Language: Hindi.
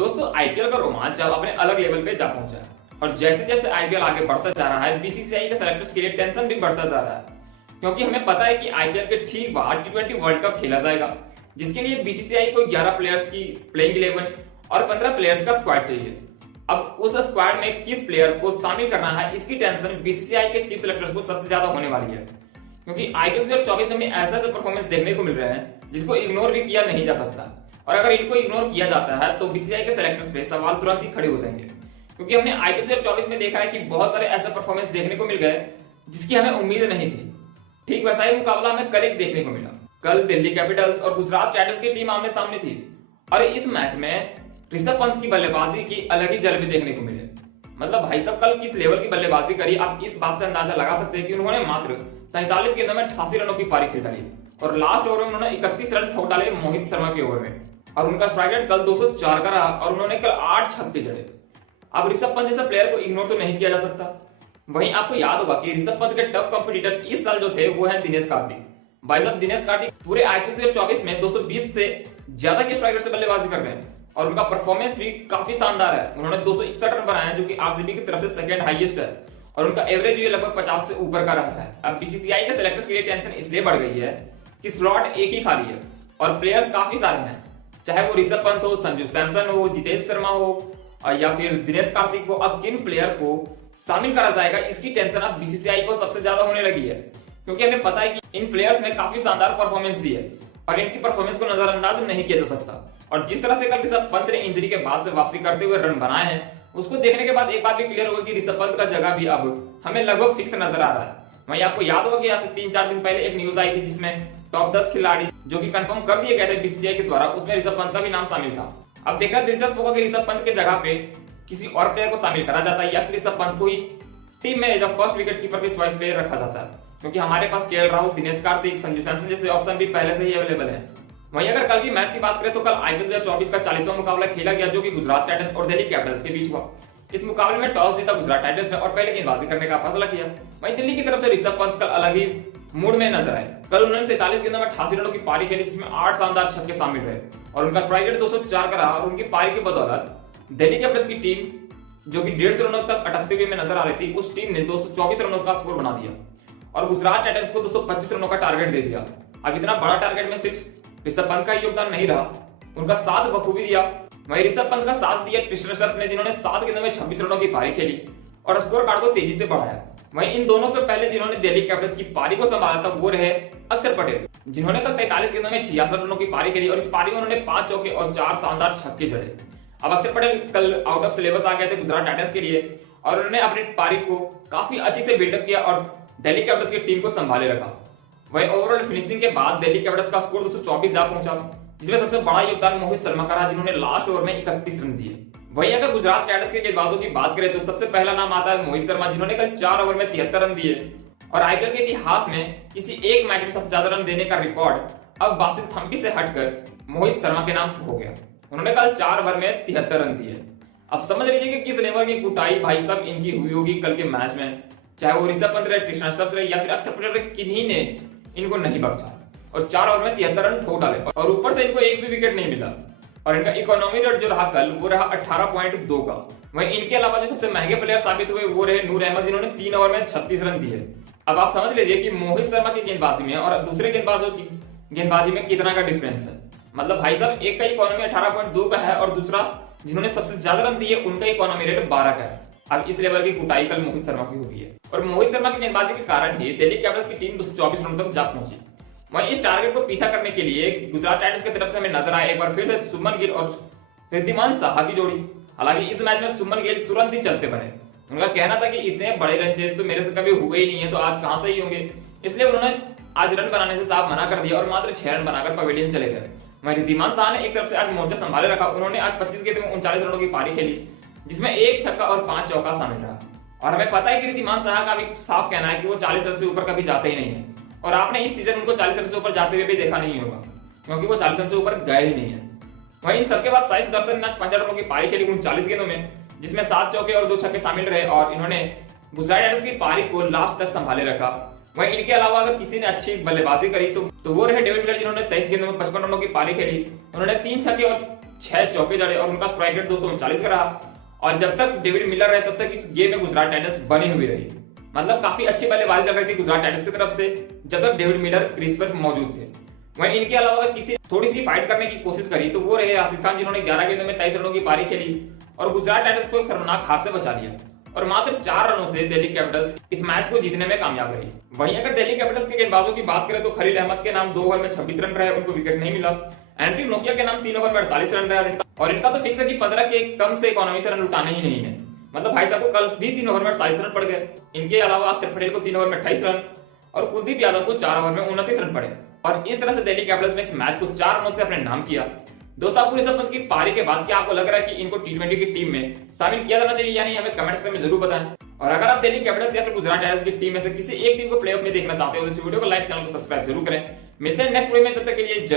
दोस्तों आईपीएल का रोमांच अब अपने अलग लेवल पे जा पहुंचा है और जैसे जैसे आईपीएल आगे बढ़ता जा रहा है बीसीसीआई के सेलेक्टर्स के लिए टेंशन भी बढ़ता जा रहा है, क्योंकि हमें पता है कि आईपीएल के ठीक बाद टी20 वर्ल्ड कप खेला जाएगा, जिसके लिए बीसीसीआई को 11 प्लेयर्स की प्लेइंग 11 और 15 प्लेयर्स का स्क्वाड चाहिए। अब उस स्क्वाड में किस प्लेयर को शामिल करना है, इसकी टेंशन बीसीसीआई के चीफ सेलेक्टर्स को सबसे ज्यादा होने वाली है, क्योंकि आईपीएल 2024 में ऐसे ऐसे परफॉर्मेंस देखने को मिल रहे हैं जिसको इग्नोर भी किया नहीं जा सकता, और अगर इनको इग्नोर किया जाता है तो बीसीसीआई के सेलेक्टर्स पे सवाल तुरंत ही खड़े हो जाएंगे, क्योंकि हमने आईपीएल 2024 में देखा है कि बहुत सारे ऐसे परफॉर्मेंस देखने को मिल गए जिसकी हमें उम्मीद नहीं थी। ठीक वैसा ही मुकाबला हमें कल एक देखने को मिला। कल दिल्ली कैपिटल्स और गुजरात टाइटंस की टीम आमने सामने थी और इस मैच में ऋषभ पंत की बल्लेबाजी की अलग ही जलवे देखने को मिले। मतलब भाई साहब कल किस लेवल की बल्लेबाजी करी, आप इस बात से अंदाजा लगा सकते हैं कि उन्होंने मात्र 43 गेंदों में 88 रनों की पारी खेल डाली और लास्ट ओवर में उन्होंने 31 रन ठोक डाले मोहित शर्मा के ओवर में, और उनका स्ट्राइक रेट कल 204 का रहा और उन्होंने कल 8 छक्के जड़े। अब ऋषभ पंत जैसे प्लेयर को इग्नोर तो नहीं किया जा सकता। वहीं आपको याद होगा कि ऋषभ पंत के टफ कंपटीटर इस साल जो थे वो है दिनेश कार्तिक। भाई साहब दिनेश कार्तिक पूरे आईपीएल 2024 में 220 से ज्यादा के स्ट्राइक रेट से बल्लेबाजी कर रहे हैं और उनका परफॉर्मेंस भी काफी शानदार है। उन्होंने 261 रन बनाए हैं जो कि आरसीबी की तरफ से सेकंड हाईएस्ट है और उनका एवरेज भी लगभग 50 से ऊपर का रहा है। अब बीसीसीआई के सेलेक्टर्स के लिए टेंशन इसलिए बढ़ गई है कि स्लॉट एक ही खाली है और प्लेयर्स काफी सारे हैं, चाहे वो ऋषभ पंत हो, संजू सैमसन हो, जितेश शर्मा हो या फिर दिनेश कार्तिक हो। अब किन प्लेयर को शामिल करा जाएगा इसकी टेंशन अब बीसीसीआई को सबसे ज्यादा होने लगी है, क्योंकि हमें पता है कि इन प्लेयर्स ने काफी शानदार परफॉर्मेंस दी है और इनकी परफॉर्मेंस को नजरअंदाज नहीं किया जा सकता। और जिस तरह से कल ऋषभ पंत ने इंजरी के बाद से वापसी करते हुए रन बनाए हैं, उसको देखने के बाद एक बात भी क्लियर होगी कि ऋषभ पंत का जगह भी अब हमें लगभग फिक्स नजर आ रहा है। वहीं आपको याद होगा कि आज से 3-4 दिन पहले एक न्यूज आई थी जिसमें टॉप 10 खिलाड़ी जो कि कंफर्म कर दिए गए थे बीसीसीआई के द्वारा, उसमें ऋषभ पंत का भी नाम शामिल था। अब देखना दिलचस्प होगा कि ऋषभ पंत के जगह पे किसी और प्लेयर को शामिल करा जाता है या फिर ऋषभ पंत को ही टीम में एज फर्स्ट विकेट कीपर के चॉइस पे रखा जाता है, क्योंकि हमारे पास केएल राहुल, दिनेश कार्तिक, संजू सैमसन जैसे ऑप्शन भी पहले से ही अवेलेबल है। वहीं अगर कल की मैच की बात करें तो कल आईपीएल 2024 का 40वां मुकाबला खेला गया जो कि गुजरात टाइटंस और दिल्ली कैपिटल्स के बीच हुआ। इस मुकाबले में टॉस जीता गुजरात टाइटंस ने और पहले गेंदबाजी करने का फैसला किया। वहीं दिल्ली की तरफ से ऋषभ पंत कल अलग ही मूड में नजर आए। कल उन्होंने 43 गेंदों में 88 रनों की पारी खेली जिसमें 8 शानदार छक्के शामिल रहे और उनका स्ट्राइक रेट 204 का रहा और उनकी पारी की बदौलत दिल्ली कैपिटल्स की टीम जो कि 150 रनों तक अटकते हुए में नजर आ रही थी, उस टीम ने 224 रनों का स्कोर बना दिया और गुजरात टाइटंस को 225 रनों का टारगेट दे दिया। अब इतना बड़ा टारगेट में सिर्फ ऋषभ पंत का ही योगदान नहीं रहा, उनका साथ बखूबी दिया। वहीं ऋषभ पंत का साथ दिया कृष्ण श्रफ ने, जिन्होंने 7 गेंदों में 26 रनों की पारी खेली और स्कोर कार्ड को तेजी से बढ़ाया। वहीं इन दोनों के पहले जिन्होंने दिल्ली कैपिटल्स की पारी को संभाला था वो रहे अक्षर पटेल, जिन्होंने कल 43 गेंदों में 66 रनों की पारी खेली और इस पारी में उन्होंने 5 चौके और 4 शानदार छक्के जड़े। अब अक्षर पटेल कल आउट ऑफ सिलेबस आ गए थे गुजरात टाइटंस के लिए और उन्होंने अपनी पारी को काफी अच्छी से बिल्डअप किया और दिल्ली कैपिटल्स की टीम को संभाले रखा। वहीं ओवरऑल फिनिशिंग के बाद दिल्ली कैपिटल्स का स्कोर 224 जा पहुंचा, जिसमें सबसे बड़ा योगदान मोहित शर्मा का रहा, जिन्होंने लास्ट ओवर में 31 रन दिए। वहीं अगर गुजरात टाइटंस के गेंदबाजों की बात करें तो सबसे पहला नाम आता है मोहित शर्मा, जिन्होंने कल 4 ओवर में 73 रन दिए और आईपीएल के इतिहास में किसी एक मैच में सबसे ज्यादा रन देने का रिकॉर्ड अब बासित थम्पी से हटकर मोहित शर्मा के नाम हो गया। उन्होंने कल 4 ओवर में 73 रन दिए। अब समझ लीजिए कि किस लेवल की कुटाई भाई साहब इनकी हुई होगी कल के मैच में, चाहे वो ऋषभ पंत रहे, कृष्णा श्रफ रहे या फिर अक्षर पटेल रहे, किन्हीं ने इनको नहीं बख्शा और 4 ओवर में 73 रन ठोक डाले और ऊपर से इनको एक भी विकेट नहीं मिला और इनका इकोनॉमी रेट जो रहा कल वो रहा 18.2 का। वहीं इनके अलावा जो सबसे महंगे प्लेयर साबित हुए वो रहे नूर अहमद, जिन्होंने 3 ओवर में 36 रन दिए। अब आप समझ लीजिए कि मोहित शर्मा की गेंदबाजी में और दूसरे गेंदबाजों की गेंदबाजी में कितना का डिफरेंस है। मतलब भाई साहब एक का इकोनॉमी 18.2 का है और दूसरा जिन्होंने सबसे ज्यादा रन दिए उनका इकोनॉमी रेट 12 का है। अब इस लेवल की कुटाई कल मोहित शर्मा की हुई है और मोहित शर्मा की गेंदबाजी के कारण ही दिल्ली कैपिटल्स की टीम 224 रनों तक जा पहुंची। वहीं इस टारगेट को पीछा करने के लिए गुजरात टाइटंस की तरफ से हमें नजर आया एक बार फिर से सुमन गिल और रिद्धिमान साहा की जोड़ी। हालांकि इस मैच में सुमन गिल तुरंत ही चलते बने। उनका कहना था कि इतने बड़े रन चेज तो मेरे से कभी हुए ही नहीं है, तो आज कहां से ही होंगे, इसलिए उन्होंने आज रन बनाने से साफ मना कर दिया और मात्र 6 रन बनाकर पवेलियन चले गए। वहीं रिद्धिमान साहा ने एक तरफ से आज मोर्चा संभाले रखा। उन्होंने आज 25 गेंद में 39 रनों की पारी खेली, जिसमें 1 छक्का और 5 चौका शामिल रहा और हमें पता है कि रिद्धिमान साहा का भी साफ कहना है कि वो 40 रन से ऊपर कभी जाते ही नहीं है और आपने इस सीजन उनको 40 रन से ऊपर जाते हुए भी देखा नहीं होगा, क्योंकि वो 40 रन से ऊपर गए ही नहीं है। वहीं इन सबके बाद साई सुदर्शन ने 65 रनों की पारी खेली 39 गेंदों में, जिसमें 7 चौके और 2 छक्के शामिल रहे और इन्होंने गुजरात टाइटंस की पारी को लास्ट तक संभाले रखा। वहीं इनके अलावा अगर किसी ने अच्छी बल्लेबाजी करी तो वो रहे डेविड मिलर, जिन्होंने 23 गेंदों में 55 रनों की पारी खेली। उन्होंने 3 छक्के और 6 चौके जड़े और उनका स्ट्राइक रेट 239 का रहा। और जब तक डेविड मिलर रहे तब तक इस गेम में गुजरात टाइटंस बनी हुई रही। मतलब काफी अच्छी बल्लेबाजी चल रही थी गुजरात टाइटंस की तरफ से जब तक डेविड मिलर क्रीज पर मौजूद थे। वहीं इनके अलावा अगर किसी थोड़ी सी फाइट करने की कोशिश करी तो वो रहे आसिफ खान, जिन्होंने 11 गेंदों में 23 रनों की पारी खेली और गुजरात टाइटंस को एक शर्मनाक हार से बचा लिया और मात्र 4 रनों से दिल्ली कैपिटल्स इस मैच को जीतने में कामयाब रही। वहीं अगर दिल्ली कैपिटल्स के गेंदबाजों की बात करें तो खलील अहमद के नाम 2 ओवर में 26 रन रहे, उनको विकेट नहीं मिला। एंड्रयू नोकिया के नाम 3 ओवर में 48 रन रहे और इनका तो फिक्स है कि 15 के कम से इकोनॉमी से रन उठाने ही नहीं है। मतलब भाई साहब को कल भी 3 ओवर में 48 रन पड़ गए। इनके अलावा अक्षर पटेल को 3 ओवर में 28 रन और कुलदीप यादव को 4 ओवर में 29 रन पड़े और इस तरह से दिल्ली कैपिटल्स ने इस मैच को 4 रनों से अपने नाम किया। दोस्तों, आपको ऋषभ पंत की पारी के बाद क्या आपको लग रहा है कि इनको टी20 की टीम में शामिल किया जाना चाहिए या नहीं, हमें कमेंट्स में जरूर बताएं। और अगर आप दिल्ली कैपिटल्स या फिर गुजरात टाइटंस की टीम में से किसी एक टीम को प्लेऑफ में देखना चाहते हो तो इस वीडियो को लाइक, चैनल को सब्सक्राइब जरूर करें। मिलते हैं नेक्स्ट वीडियो में, तब तक के लिए जय।